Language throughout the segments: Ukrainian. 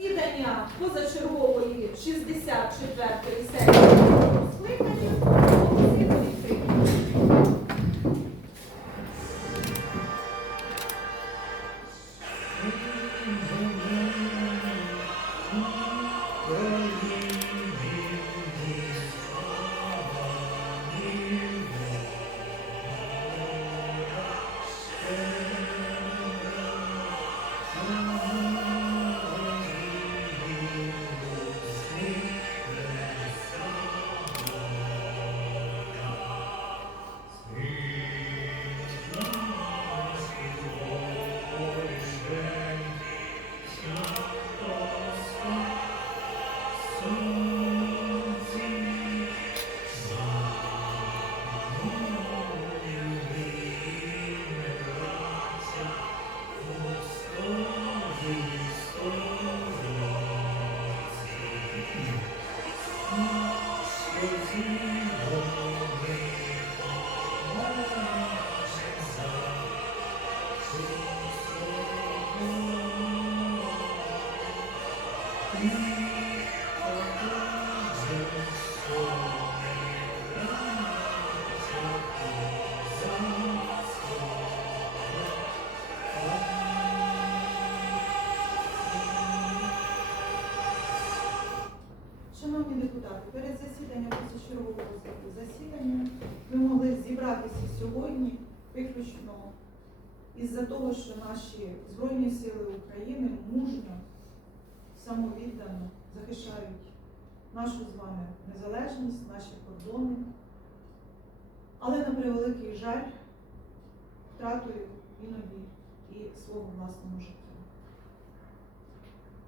Засідання позачергової 64-ї сесії скликання відкритим. Шановні депутати, перед засіданням позачергового засідання ми могли зібратися сьогодні виключно із-за того, що наші Збройні Сили України мужньо, самовіддано захищають нашу з вами незалежність, наші кордони, але на превеликий жаль втратою іноді і свого власного життя.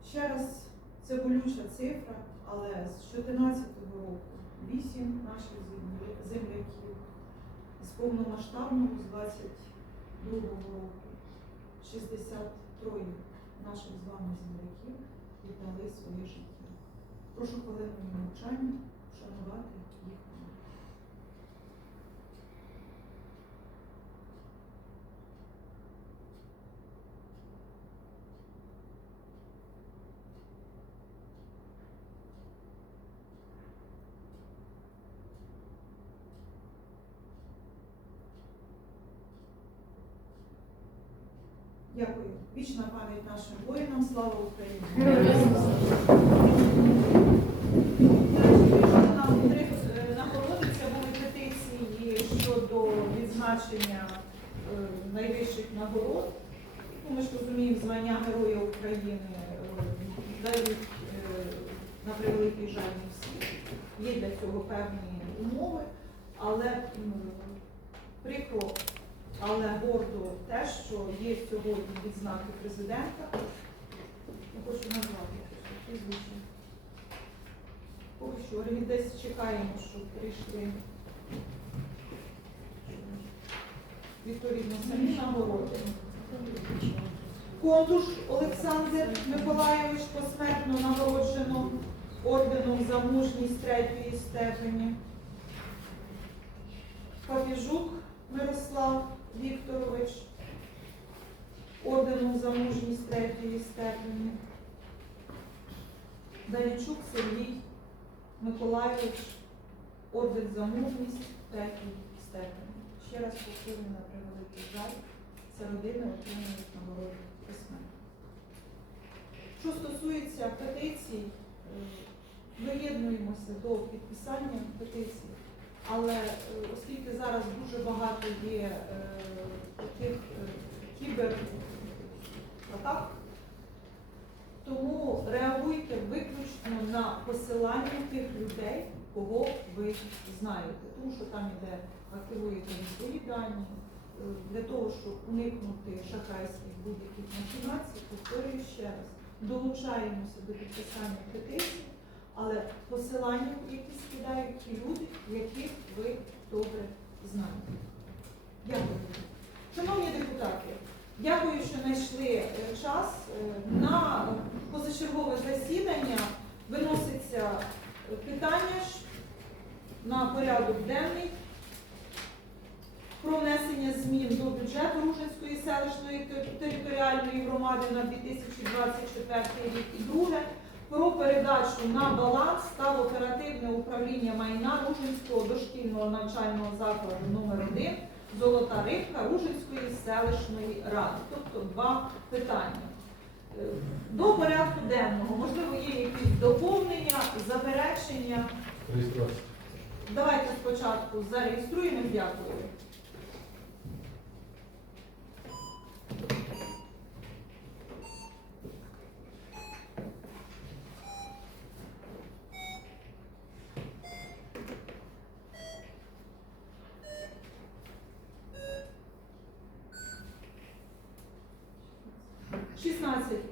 Ще раз це болюча цифра, але з 2014 року вісім наших земляків, з повномасштабного з 22 року 63 наших з вами земляків віддали своє життя. Прошу хвилиною мовчання вшанувати їх пам'ять. Дякую. Вічна пам'ять нашим воїнам. Слава Україні! Це були петиції щодо відзначення е, найвищих нагород. Ну, ми ж розуміємо, звання Героя України е, дають е, на превеликий жаль не всі. Є для цього певні умови, але прикро, але гордо те, що є сьогодні відзнаки президента. Я хочу назвати прізвище. Поки що десь чекаємо, щоб прийшли відповідно самі нагороди. Контуш Олександр Миколайович посмертно нагороджено орденом за мужність третьої степені. Папіжук Мирослав Вікторович орденом за мужність третьої степені. Данічук Сергій Миколайович орден за мужність третьої степені. Ще раз повторюю на превеликий жаль, це родини отримують нагороди посмертно. Що стосується петицій, е, доєднуємося до підписання петицій, але е, оскільки зараз дуже багато є е, таких е, кібератак, тому реагуйте виключно на посилання тих людей, кого ви знаєте, тому що там іде активуєте свої дані для того, щоб уникнути шахрайських будь-яких махінацій, повторюю ще раз, долучаємося до підписання петицій, але посилання, які скидають ті люди, яких ви добре знаєте. Дякую. Шановні депутати, дякую, що знайшли е, час. Е, На позачергове засідання виноситься е, питання на порядок денний про внесення змін до бюджету Ружинської селищної територіальної громади на 2024 рік. І друге передачу на баланс став оперативне управління майна Ружинського дошкільного навчального закладу номер 1 Золота рибка Ружинської селищної ради. Тобто два питання. Е, До порядку денного, можливо, є якісь доповнення, заперечення. Реєстрація. Давайте спочатку зареєструємо. Дякую.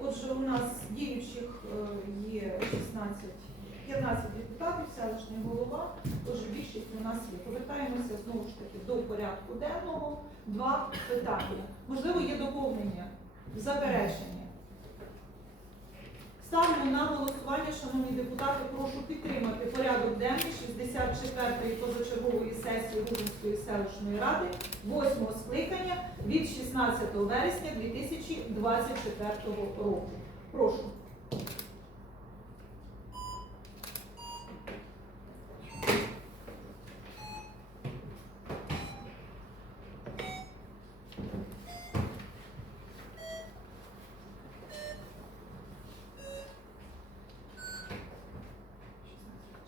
Отже, у нас діючих е, є 16, 15 депутатів, селищний голова. Отже, більшість у нас є. Повертаємося знову ж таки до порядку денного. Два питання. Можливо, є доповнення, заперечення. Ставлю на голосування, шановні депутати, прошу підтримати порядок денний 64-ї позачергової сесії Рубинської селищної ради 8 скликання від 16 вересня 2024 року. Прошу.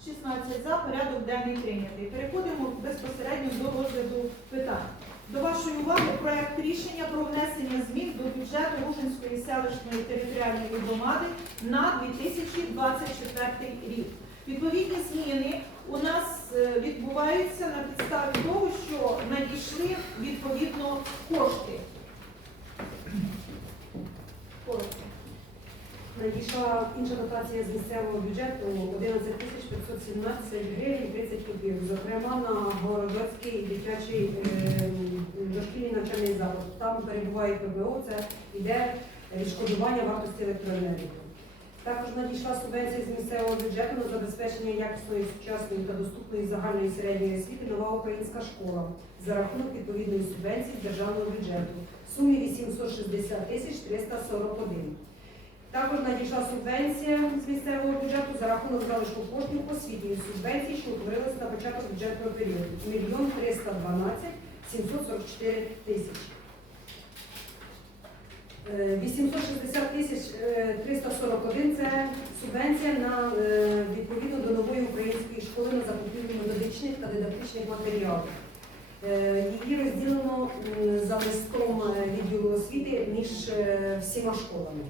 – 16 за порядок денний прийнятий. Переходимо безпосередньо до розгляду питань. До вашої уваги проект рішення про внесення змін до бюджету Ружинської селищної територіальної громади на 2024 рік. Відповідні зміни у нас е, відбуваються на підставі того, що надійшли відповідно кошти. Надійшла інша дотація з місцевого бюджету 11 тисяч 517 гривень 30 копійок. Зокрема, на Городоцький дитячий е, дошкільний навчальний заклад. Там перебуває ПБО, це йде відшкодування вартості електроенергії. Також надійшла субвенція з місцевого бюджету на забезпечення якісної, сучасної та доступної загальної середньої освіти нова українська школа за рахунок відповідної субвенції державного бюджету в сумі 860 тисяч 341. Також надійшла субвенція з місцевого бюджету за рахунок залишку коштів освітньої субвенції, що утворилася на початок бюджетного періоду. Мільйон 312 744 тисячі. Е, 860 тисяч е, 341 – це субвенція на е, відповідно до нової української школи на закупівлю методичних та дидактичних матеріалів. Е, Її розділено за листом е, відділу освіти між е, всіма школами.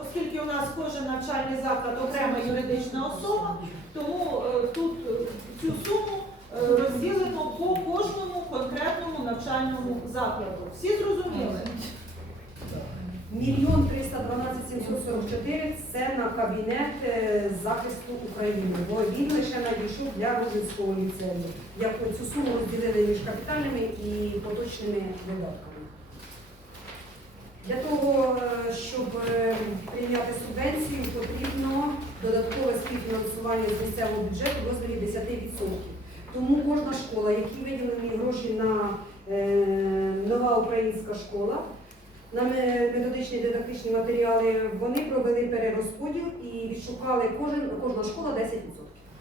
Оскільки у нас кожен навчальний заклад окрема юридична особа, тому е, тут е, цю суму е, розділено по кожному конкретному навчальному закладу. Всі зрозуміли? Мільйон 312 744 – це на кабінет захисту України, бо він лише надійшов для Рудинського ліцею. Як цю суму розділили між капітальними і поточними видатками. Для того, щоб прийняти субвенцію, потрібно додаткове співфінансування з місцевого бюджету в розмірі 10%. Тому кожна школа, які виділені гроші на е, нова українська школа, на методичні дидактичні матеріали, вони провели перерозподіл і відшукали кожен, кожна школа 10%.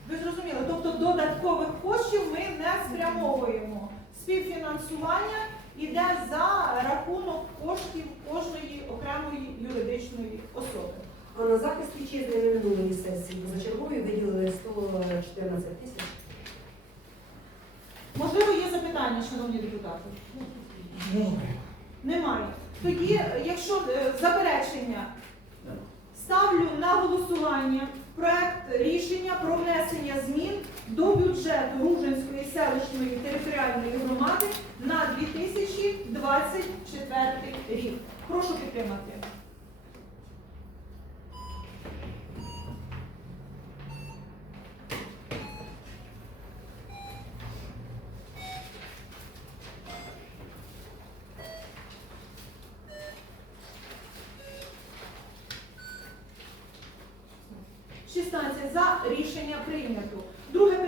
Ви зрозуміли? Тобто додаткових коштів ми не спрямовуємо. Співфінансування йде за рахунок коштів кожної окремої юридичної особи. А на захист вітчизни на минулої сесії позачергової виділили 114 тисяч. Можливо, є запитання, шановні депутати? Немає. Тоді, якщо е, заперечення, ставлю на голосування проект рішення про внесення до бюджету Ружинської селищної територіальної громади на 2024 рік. Прошу підтримати. – 16 за рішення прийнято.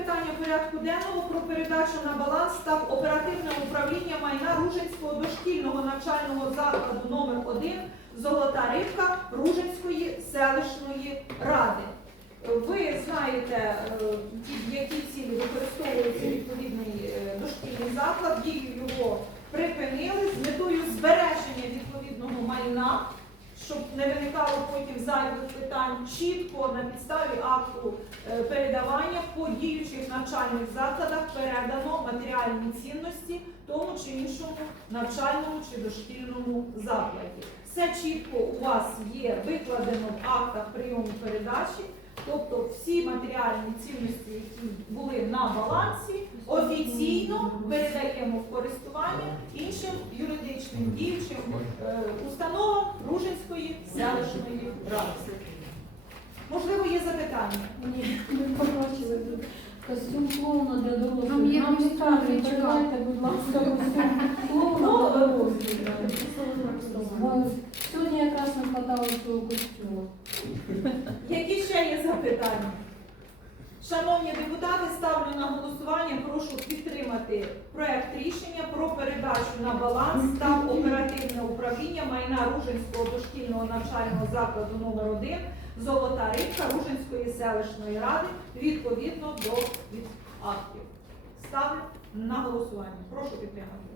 Питання порядку денного про передачу на баланс став оперативне управління майна Ружинського дошкільного навчального закладу номер 1 Золота рибка Ружинської селищної ради. Ви знаєте, в які цілі використовується відповідний е, дошкільний заклад, дію його щоб не виникало потім зайвих питань, чітко на підставі акту е, передавання по діючих навчальних закладах передано матеріальні цінності тому чи іншому навчальному чи дошкільному закладі. Все чітко у вас є викладено в актах прийому передачі, тобто всі матеріальні цінності, які були на балансі, передаємо в користування іншим юридичним діючим е, установам Ружинської селищної ради. Можливо, є запитання? Ні, ми побачили тут костюм клоуна для дорослих. Є Нам костюм, скажуть, чекайте. будь ласка, костюм клоуна для дорослих. Сьогодні якраз не хватало цього костюму. Які ще є запитання? Шановні депутати, ставлю на голосування. Прошу підтримати проект рішення про передачу на баланс та оперативне управління майна Ружинського дошкільного навчального закладу номер 1 Золота рибка Ружинської селищної ради відповідно до актів. Ставлю на голосування. Прошу підтримати.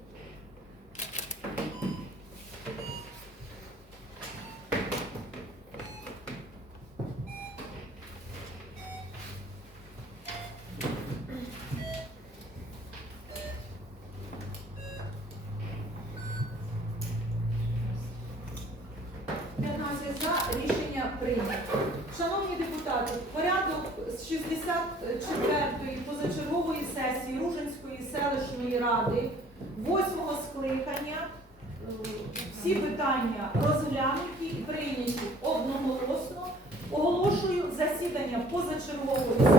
П'ятнадцять за рішення прийнято. Шановні депутати, порядок з 64-ї позачергової сесії Ружинської селищної ради, 8-го скликання. е, Всі питання розглянуті і прийняті одноголосно. Оголошую засідання позачергової